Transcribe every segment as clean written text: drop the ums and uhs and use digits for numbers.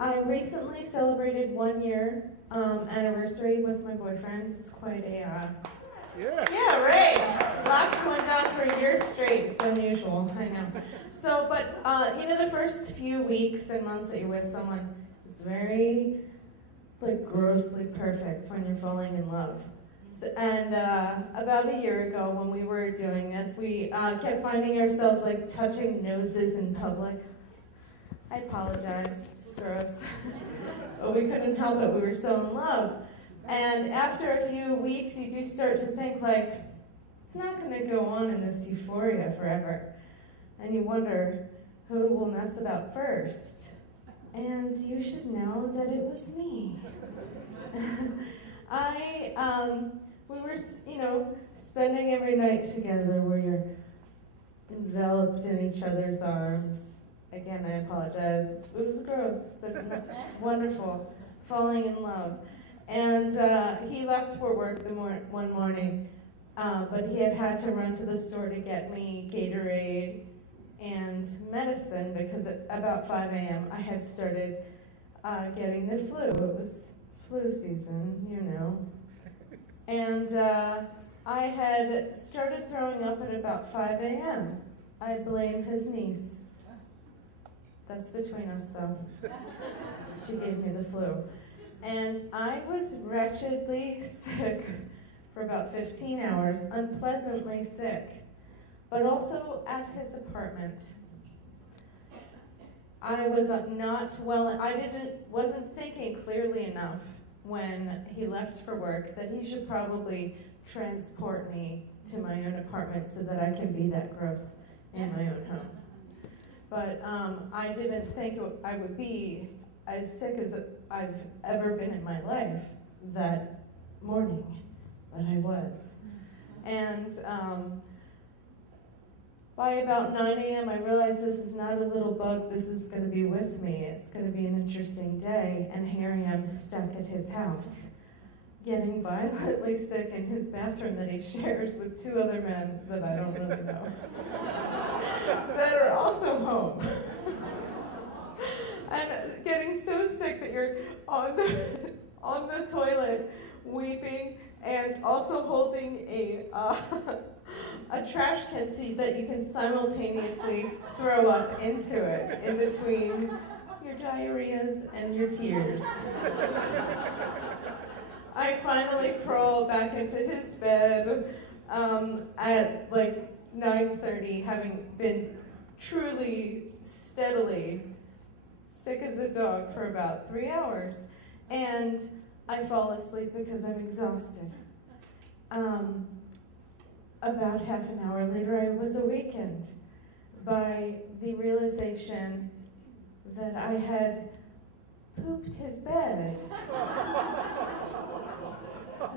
I recently celebrated 1 year anniversary with my boyfriend. It's quite a yeah, right. Laughs went down for a year straight. It's unusual, I know. So, but you know, the first few weeks and months that you're with someone, it's very like grossly perfect when you're falling in love. So, and about a year ago, when we were doing this, we kept finding ourselves like touching noses in public. I apologize, it's gross. But we couldn't help it, we were so in love. And after a few weeks, you do start to think like, it's not going to go on in this euphoria forever. And you wonder, who will mess it up first? And you should know that it was me. We were, you know, spending every night together where you're enveloped in each other's arms. Again, I apologize. It was gross, but wonderful. Falling in love. And he left for work one morning, but he had to run to the store to get me Gatorade and medicine because at about 5 a.m. I had started getting the flu. It was flu season, you know. And I had started throwing up at about 5 a.m. I blame his niece. That's between us, though. She gave me the flu. And I was wretchedly sick for about 15 hours, unpleasantly sick, but also at his apartment. I was not well, wasn't thinking clearly enough when he left for work that he should probably transport me to my own apartment so that I can be that gross in my own home. But I didn't think I would be as sick as I've ever been in my life that morning, but I was. And by about 9 a.m. I realized this is not a little bug, this is going to be with me. It's going to be an interesting day, and here I am stuck at his house, getting violently sick in his bathroom that he shares with 2 other men that I don't really know, that are also home. And getting so sick that you're on the toilet, weeping, and also holding a trash can so that you can simultaneously throw up into it in between your diarrheas and your tears. I finally crawl back into his bed at like 9:30, having been truly, steadily sick as a dog for about 3 hours, and I fall asleep because I'm exhausted. About half an hour later, I was awakened by the realization that I had pooped his bed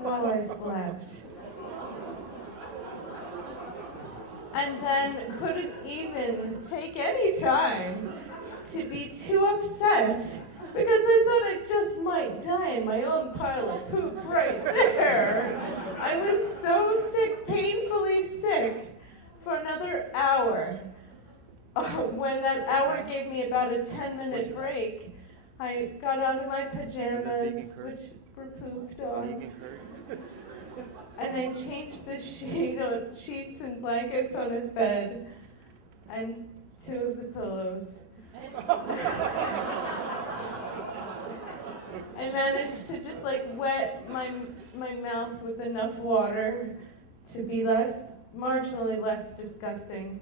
while I slept. And then couldn't even take any time to be too upset because I thought I just might die in my own pile of poop right there. I was so sick, painfully sick, for another hour. When that hour gave me about a 10-minute break, I got out of my pajamas, which were pooped on, and I changed the sheets and blankets on his bed, and 2 of the pillows. I managed to just like wet my mouth with enough water to be marginally less disgusting.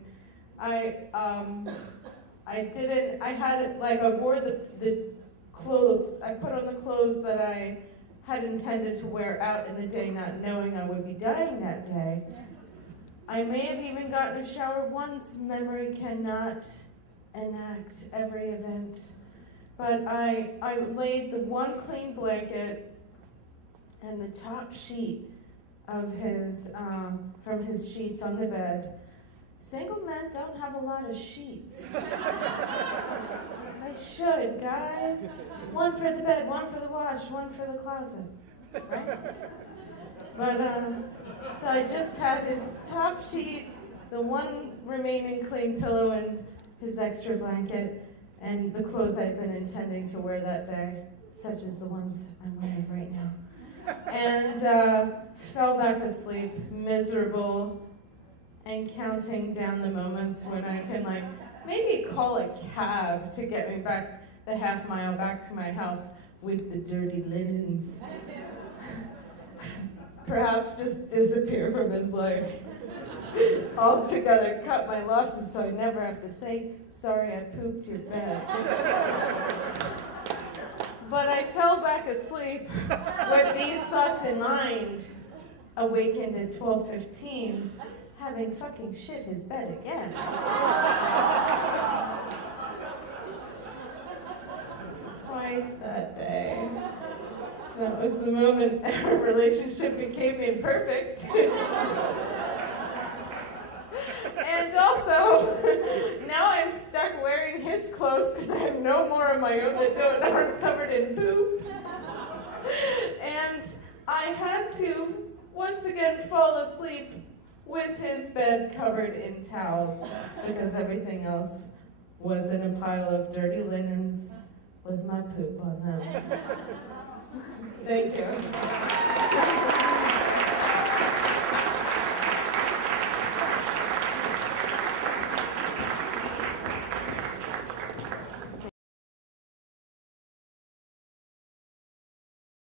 I wore the clothes, I put on the clothes that I had intended to wear out in the day, not knowing I would be dying that day. I may have even gotten a shower once. Memory cannot enact every event. But I laid the one clean blanket and the top sheet of his, from his sheets on the bed. Single men don't have a lot of sheets. I should, guys. One for the bed, one for the wash, one for the closet. Right? But, so I just had his top sheet, the one remaining clean pillow, and his extra blanket. and the clothes I'd been intending to wear that day, such as the ones I'm wearing right now. And fell back asleep, miserable, and counting down the moments when I can, like, maybe call a cab to get me back the half mile back to my house with the dirty linens. Perhaps just disappear from his life altogether, cut my losses so I never have to say, sorry, I pooped your bed. But I fell back asleep with these thoughts in mind, awakened at 12:15, having fucking shit his bed again. Twice that day. That was the moment our relationship became imperfect. And also, now I'm stuck wearing his clothes because I have no more of my own that aren't covered in poop. And I had to, once again, fall asleep with his bed covered in towels because everything else was in a pile of dirty linens with my poop on them. Thank you.